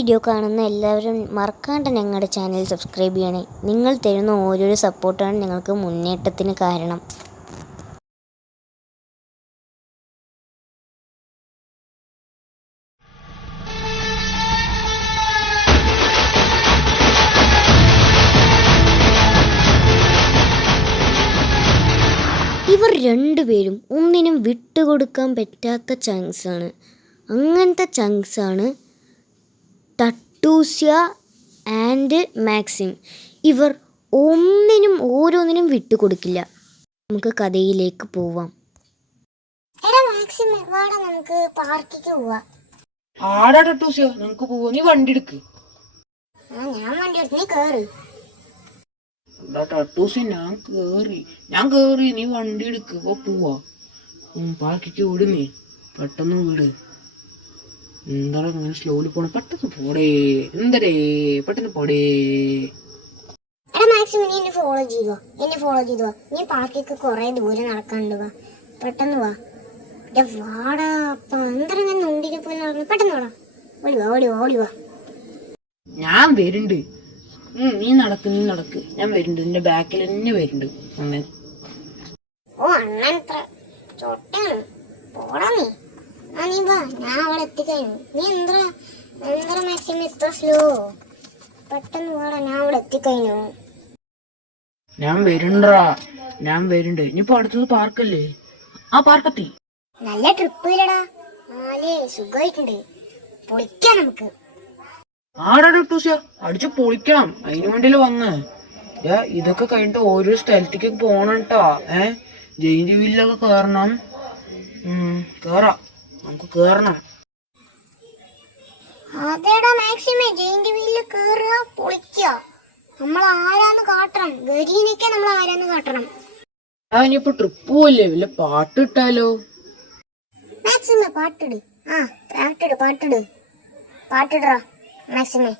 Video കാണുന്ന എല്ലാവരും മറക്കാണ്ട് ഞങ്ങളുടെ ചാനൽ സബ്സ്ക്രൈബ് ചെയ്യണേ. നിങ്ങൾ തരുന്ന ഓരോരോ സപ്പോർട്ടാണ് ഞങ്ങൾക്ക് മുന്നേറ്റത്തിന് കാരണം. ഇവർ രണ്ടുപേരും ഒന്നിനും വിട്ടുകൊടുക്കാൻ പറ്റാത്ത ചങ്സാണ്. അങ്ങനത്തെ ചങ്സാണ് ടട്ടൂസ്യ ആൻഡ് മാക്സിം. ഇവർ ഓരോന്നിനും വിട്ടുകൊടുക്കില്ല. നമുക്ക് കഥയിലേക്ക് പോവാം. നമുക്ക് പാർക്കിക്ക് പോവാം. ആടാ ടട്ടൂസ്യ, നമുക്ക് പോവാ. നീ വണ്ടി എടുക്ക്. ഞാൻ വണ്ടി എടുത്ത് നീ കേറ്. ടട്ടൂസ്യ, ഞാൻ കേറി, നീ വണ്ടി എടുക്ക്. പോവാ. പാർക്കിക്ക് വിട്. നീ പെട്ടെന്ന് വിട്. എന്താ ഇങ്ങനെ സ്ലോലി പോണ? പെട്ടെന്ന് പോടേ. എന്തരേ പെട്ടെന്ന് പോടേ. മാക്സിമം നീ എന്നെ ഫോളോ ചെയ്തോ. നീ പാർക്കിക്ക് കൊറേ ദൂരം നടക്കാണ്ട്. വാ, പെട്ടെന്ന് വാ. വാടാ. അപ്പൊ എന്തരങ്ങനെ നൊണ്ടിനെ പോലെ നടക്കണം. പെട്ടെന്ന് വാടാ. ഓടി വാ. ഞാൻ വരുന്നുണ്ട്. നീ നടക്ക്. ഞാൻ വരുന്നുണ്ട്. നിന്റെ ബാക്കിൽ തന്നെ വരുന്നുണ്ട് അണ്ണൻ. ഓ, അണ്ണൻ ഇത്ര ചൊട്ടയാണ്. പോടാ നീ. നീ വാ, ഞാൻ അവിടെ എത്തിക്കഴിഞ്ഞു. നീ എന്താ മാക്സിമം ഇത്ര സ്ലോ? പെട്ടെന്ന് വാടാ, ഞാൻ അവിടെ എത്തിക്കഴിഞ്ഞു. ഞാൻ വരുന്നുണ്ട്. ഇനിയിപ്പോ അടുത്തത് പാർക്കല്ലേ? ആ പാർക്കെത്തി. നല്ല ട്രിപ്പ് ഇല്ലടാ. സുഖമായിട്ടുണ്ട്. പൊളിക്കാം നമുക്ക്. ആടാ ടട്ടൂസ്യ, അടിച്ചു പൊളിക്കണം. അതിനു വേണ്ടിയല്ലേ വന്ന്. ഇതൊക്കെ കഴിഞ്ഞിട്ട് ഓരോ സ്ഥലത്തേക്ക് പോണട്ടാ. ജയിന്റ് വീലൊക്കെ കേറണം. നമുക്ക് കേറണം. അതേടാ മാക്സിമേ, ജയിന്റ് വീലില് കേറുക, പൊളിക്കുക. നമ്മൾ ആരാന്ന് കാട്ടണം. ഗരീനൊക്കെ നമ്മൾ ആരാന്ന് കാട്ടണം. ഇനിയിപ്പോ ട്രിപ്പ് പോവല്ലേ, വല്ല പാട്ട് ഇട്ടാലോ? മാക്സിമേ പാട്ടിട്. പാട്ടിടറാ മാക്സിമേ.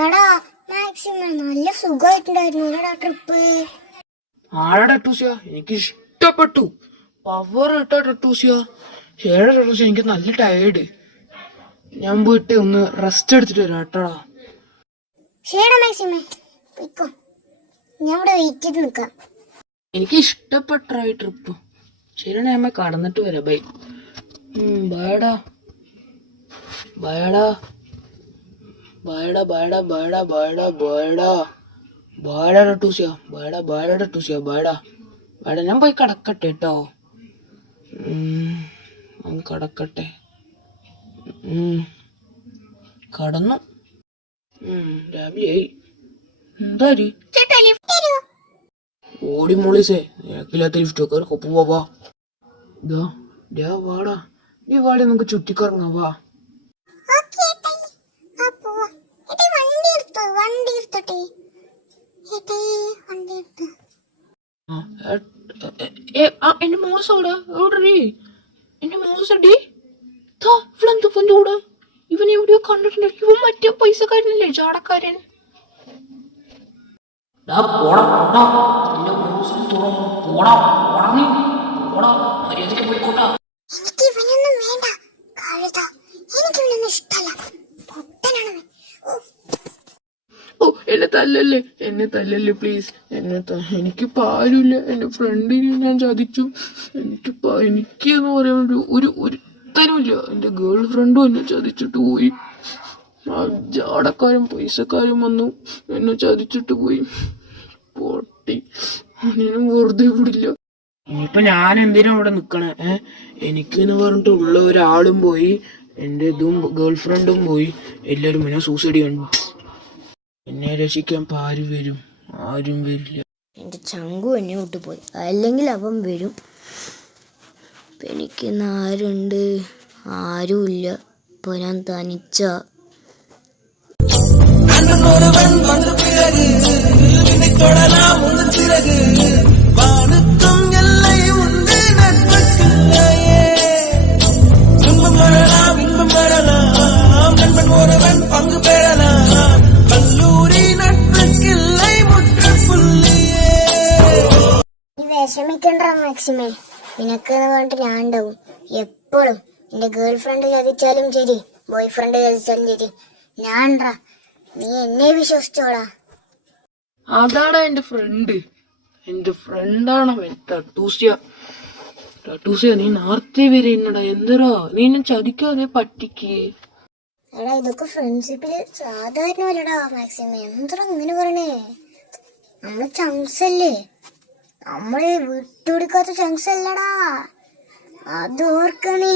എടാ മാക്സിമം നല്ല സുഖമായിട്ടുണ്ടായിരുന്നു ട്രിപ്പ്. ആടാ ടട്ടൂസ്യ, എനിക്ക് ഇഷ്ടപ്പെട്ടു. പവർ ഇട്ടാ ടട്ടൂസ്യ. ശരിയാ ടട്ടൂസ്യ, എനിക്ക് നല്ല ടയേർഡ്. ഞാൻ പോയിട്ട് ഒന്ന് റെസ്റ്റ് എടുത്തിട്ട് വരാം കേട്ടോടാ. ശരിയാ മാക്സിമേ, പോയിക്കോ. ഞാൻ ഇവിടെ വെയിറ്റ് ചെയ്ത് നിൽക്കാം. എനിക്ക് ഇഷ്ടപ്പെട്ട ഈ ട്രിപ്പ്. ശരിയാണ്, ഞാൻ കടന്നിട്ട് വരാം. ബൈ. ബൈഡാ ടട്ടൂസ്യ. ഞാൻ പോയി കടക്കട്ടെ കേട്ടോ. കടക്കട്ടെ. കടന്നു. രാവിലെയായി. എന്തായി ഓടി മോളീസേ, ഏക്കില്ലാത്ത ലിഫ്റ്റൊക്കെ പോവാ. വാടാ, നീ വാടി, നമുക്ക് ചുറ്റിക്കറങ്ങാം. വാ. വണ്ടി എടുത്തോട്ടെ. എന്റെ മോസ് അവിടെ എവിടെ എന്റെ മോസ് അടി ഇവളെന്ത് ഇവന്റെ കൂടെ ഇവൻ എവിടെയോ കണ്ടിട്ടുണ്ട് ഇവൻ മറ്റേ പൈസക്കാരനല്ലേ ചാടക്കാരൻ എനിക്ക് ഇവനൊന്നും വേണ്ട കഴുത. എനിക്ക് ഇവനൊന്നും ഇഷ്ടല്ല. പൊട്ടനാണ് അവൻ. ഓ, ഓ എന്നെ തല്ലല്ലേ പ്ലീസ് എനിക്കിപ്പോ ആരുമില്ല എന്റെ ഫ്രണ്ടിനെ ഞാൻ ചതിച്ചു എനിക്കെന്ന് പറയാൻ ഒരു ഒരുത്തനുമില്ല എന്റെ ഗേൾ ഫ്രണ്ടും എന്നെ ചതിച്ചിട്ട് പോയി ആ ജാടക്കാരും പൈസക്കാരും വന്നു എന്നെ ചതിച്ചിട്ട് പോയി പൊട്ടി ഞാൻ വെറുതെ വിടില്ല ഇനിയിപ്പൊ ഞാൻ എന്തിനാ അവിടെ നിക്കണേ എനിക്കെന്ന് പറഞ്ഞിട്ട് ഉള്ള ഒരാളും പോയി എന്റെ ഇതും ഗേൾ ഫ്രണ്ടും പോയി എല്ലാരും എന്നെ സൂസൈഡ് കണ്ടു എന്നെ രക്ഷിക്കാൻ ആരും വരില്ല എൻ്റെ ചങ്കു എന്നെ വിട്ടു പോയി, അല്ലെങ്കിൽ അവൻ വരും. ഇപ്പം എനിക്കിന്ന് ആരുണ്ട്? ആരുമില്ല. ഇപ്പോൾ ഞാൻ തനിച്ച. വിഷമിക്കണ്ട മാക്സിമേ, നിനക്കെന്ന് പറഞ്ഞിട്ട് ഞാൻ ഉണ്ടാവും എപ്പോഴും. എന്റെ ഗേൾ ഫ്രണ്ട് ചതിച്ചാലും ശരി, ബോയ് ഫ്രണ്ട് ചതിച്ചാലും ശരി, ഞാൻടാ. നീ എന്നെ വിശ്വസിച്ചോടാ. അതാടാ എന്റെ ഫ്രണ്ടാണ് അവൻ. ടട്ടൂസിയ നീ നേരത്തെ വരെ എന്നടാ എന്തരാ നീ എന്നെ ചതിക്കാതെ പറ്റിക്ക്. എടാ ഇതൊക്കെ ഫ്രണ്ട്ഷിപ്പില് സാധാരണമല്ലടാ മാക്സിമേ, എന്താ ഇങ്ങനെ പറയണേ? നമ്മള് ചങ്സ് അല്ലേ, നമ്മള് വിട്ടുകൊടുക്കാത്ത ചങ്സ് അല്ലടാ, അത് ഓർക്കണേ.